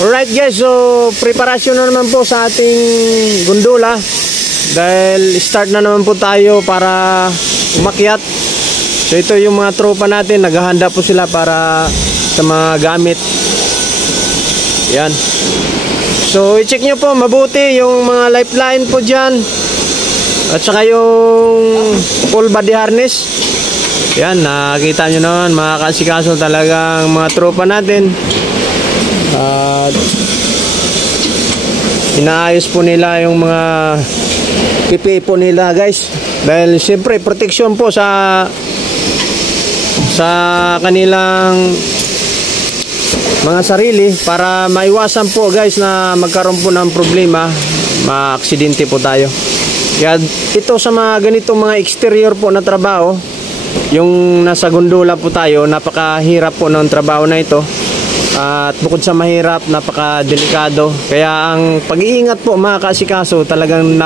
Alright guys, so preparasyon na naman po sa ating gondola. Dahil start na naman po tayo para umakyat. So ito yung mga tropa natin, naghahanda po sila para sa mga gamit. Yan. So i-check nyo po mabuti yung mga lifeline po dyan. At saka yung full body harness. Yan, nakita nyo naman mga kasikaso talagang mga tropa natin. At inaayos po nila yung mga PPE po nila guys. Dahil siyempre protection po sa kanilang mga sarili para maiwasan po guys na magkaroon po ng problema, ma-aksidente po tayo. Kaya ito sa mga ganitong mga exterior po na trabaho, yung nasa gondola po tayo, napakahirap po ng trabaho na ito. At bukod sa mahirap, napaka-delikado. Kaya ang pag-iingat po mga kaasikaso talagang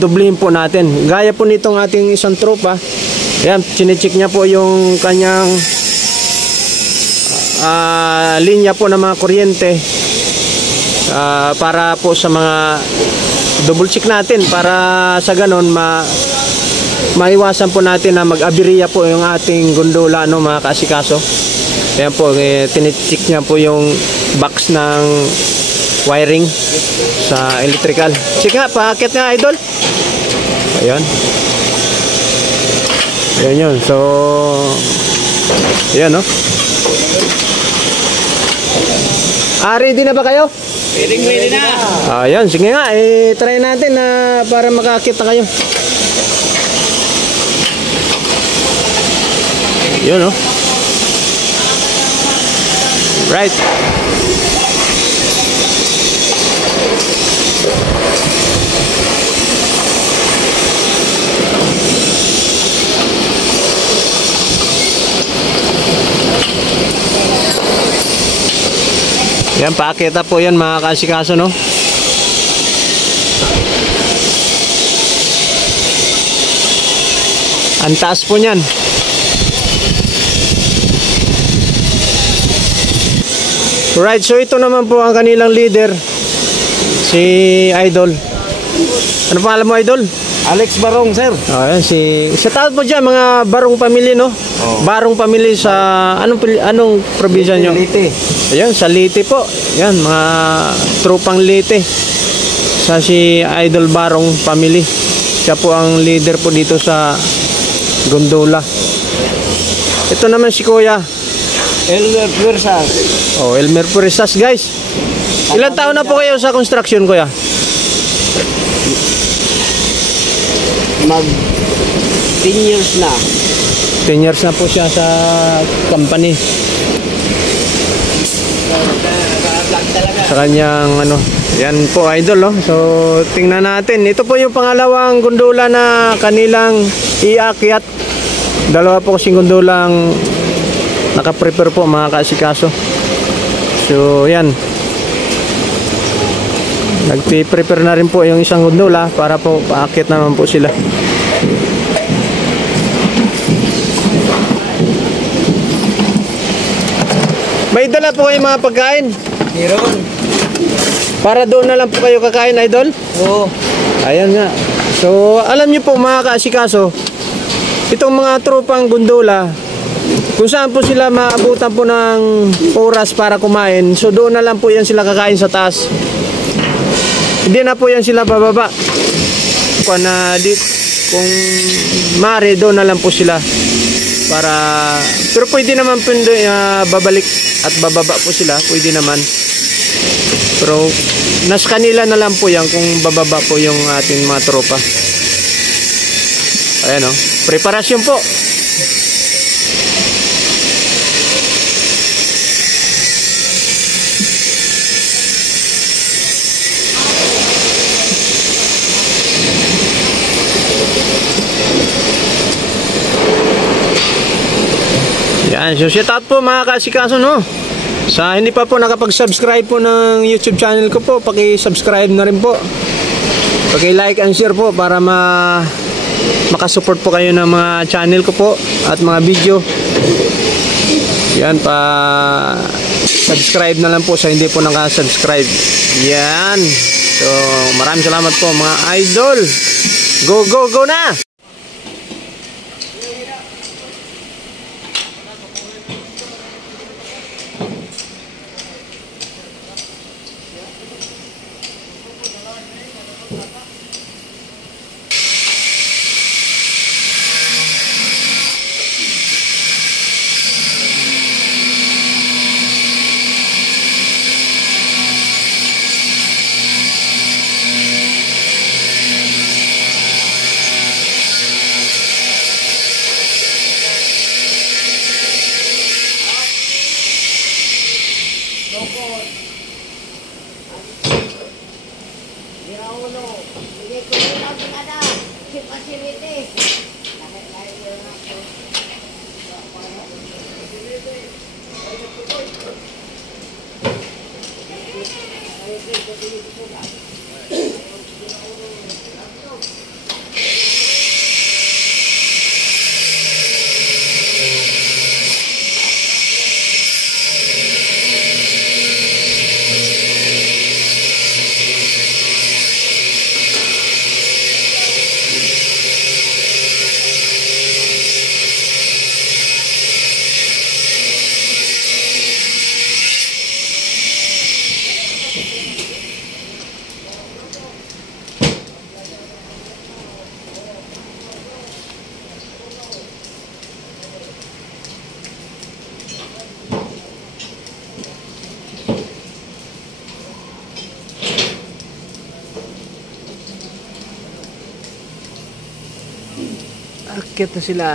dublihin po natin. Gaya po nitong ating isang tropa. Ayan, chinecheck niya po yung kanyang linya po ng mga kuryente para po sa mga double check natin para sa ganon maiwasan po natin na mag-abiriya po yung ating gondola mga kaasikaso. Ayan po, tinicheck niya po yung box ng wiring sa electrical. Check nga, paakit nga idol. Ayan. Ayan yun. So, ayan ready na ba kayo? Ready na. Ayan, sige nga, try natin na para makakit na kayo. Yun right. Yan, pakita po yan mga kaasikaso ang taas po niyan. Right, so ito naman po ang kanilang leader, si Idol. Ano pangalan mo, Idol? Alex Barong, sir. Ayan, sa tawag po dyan, mga Barong family, Barong family sa, anong probinsya nyo? Leyte. Ayan, sa Leyte po. Ayan, mga tropang Leyte. Sa si Idol Barong family. Siya po ang leader po dito sa gondola. Ito naman si Kuya Elmer Puersas. Elmer Puersas guys. Ilang taon na po kayo sa construction, Kuya? Mag 10 years na. 10 years na po siya sa company. Sa kanyang yan po idol So tingnan natin. Ito po yung pangalawang gondola na kanilang iakyat. Dalawa po kasing gondolang naka-prepare po mga kaasikaso. So yan, nagpi-prepare na rin po yung isang gondola para po paakit naman po sila. May dala po kayong mga pagkain? Meron. Para doon na lang po kayo kakain, Idol? Oo. Ayan nga. So alam niyo po mga kaasikaso, itong mga tropang gondola, kung saan po sila maabutan po ng oras para kumain, so doon na lang po yan sila kakain sa taas. Hindi na po yan sila bababa. Kung mare, doon na lang po sila para, pero pwede naman po babalik at bababa po sila, pwede naman. Pero nas kanila na lang po yan kung bababa po yung ating mga tropa. Ayan preparasyon po. Yan, so shout out po mga kaasikaso Sa hindi pa po nakapag-subscribe po ng YouTube channel ko po, paki-subscribe na rin po. Paki-like and share po para makasupport po kayo ng mga channel ko po at mga video. Yan pa subscribe na lang po sa hindi po naka-subscribe. Yan. So, maraming salamat po mga idol. Go, go, go na! Akit na sila.